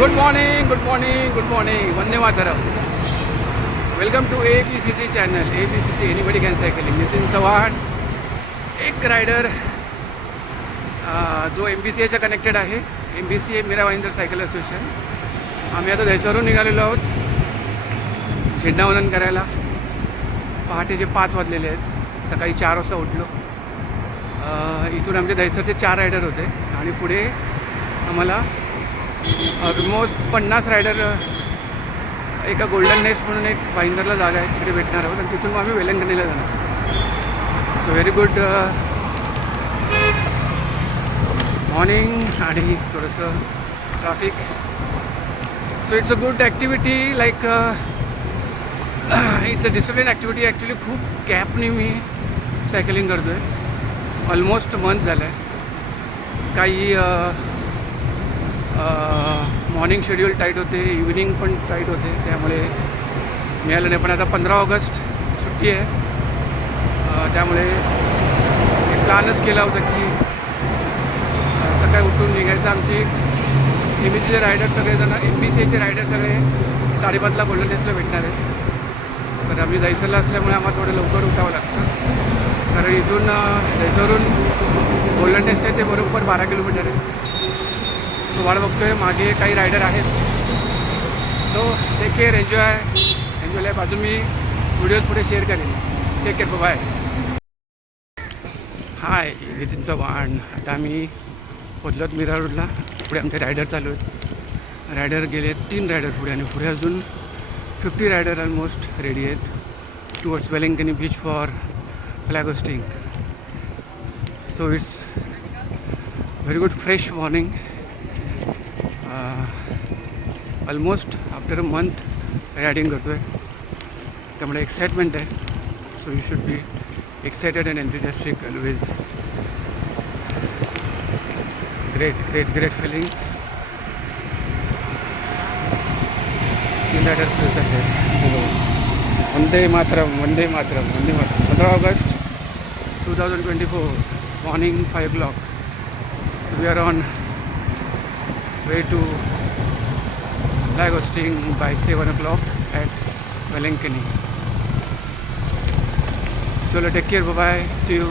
Good morning good morning good morning वंदे मातरम. Welcome to ABCC channel. ABCC anybody can cycling. Nitin Chavan, एक rider जो MBCAच्या कनेक्टेड आहे. MBCA Mira Bhayandar cycle association. आम्ही आता दहिसरवरून निघालेलो आहोत झेंडावंदन करायला. पहाटेचे 5 वाजलेले आहेत. सकाळी 4 वाजता उठलो. इथून आमचे दहिसरचे 4 रायडर होते आणि पुढे आम्हाला ऑलमोस्ट 50 रायडर एका गोल्डन नेस्ट म्हणून एक भाईंदरला जागा आहे, तिकडे भेटणार आहोत आणि तिथून मग आम्ही वेलंकणीला जाणार. सो व्हेरी गुड मॉर्निंग आणि थोडंसं traffic. So it's a good activity. Like it's a discipline activity. Actually खूप गॅपने मी सायकलिंग करतो आहे. ऑलमोस्ट मंथ झालं आहे. काही मॉर्निंग शेड्यूल टाईट होते, इव्हिनिंग पण टाईट होते, त्यामुळे मिळालं नाही. पण आता 15 ऑगस्ट सुट्टी आहे, त्यामुळे एक प्लॅनच केला होता की सकाळी उठून निघायचं. आमची नेहमीचे जे रायडर सगळेजण MBCAचे रायडर सगळे 5:30ला गोल्डन नेस्टला भेटणार आहेत. तर आम्ही दहिसरला असल्यामुळे आम्हाला थोडं लवकर उठावं लागतं, कारण इथून दहिसरवरून गोल्डन नेस्ट आहे ते बरोबर 12 किलोमीटर आहे. तो वाट बघतोय. मागे काही रायडर आहेत. So take care, enjoy life. अजून मी व्हिडिओज पुढे शेअर करेन. Take care, bye. Hi, Nitin Chavan. आता आम्ही पोचलोत मीरा रोडला. पुढे आमचे रायडर चालू आहेत. रायडर गेले 3 रायडर पुढे आणि पुढे अजून 50 रायडर ऑलमोस्ट रेडी आहेत towards Velankanni beach for flag hosting. So it's very good fresh morning. Almost after a month riding करतो आहे, त्यामुळे एक्साइटमेंट आहे. So you should be excited and enthusiastic always. Great feeling. 3 riders place आहेत. वंदे मातरम, वंदे मातरम, वंदे मातरम. 15 August 2024 morning 5 o'clock. So we are on way to flag hosting by 7 o'clock at Velankani. Chalo, take care, bye bye, see you.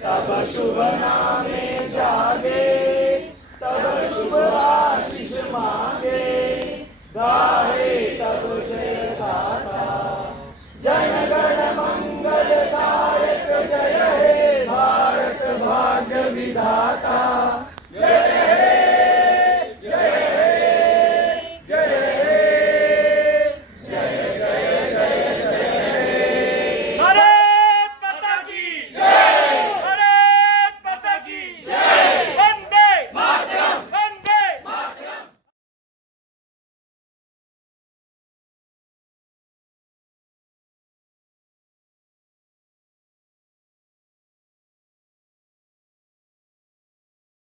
तब शुभ नामे जागे, तब शुभ आशीष मांगे, गाहे तब जय गाथा. जनगण मंगलदायक जय हे भारत. विधाता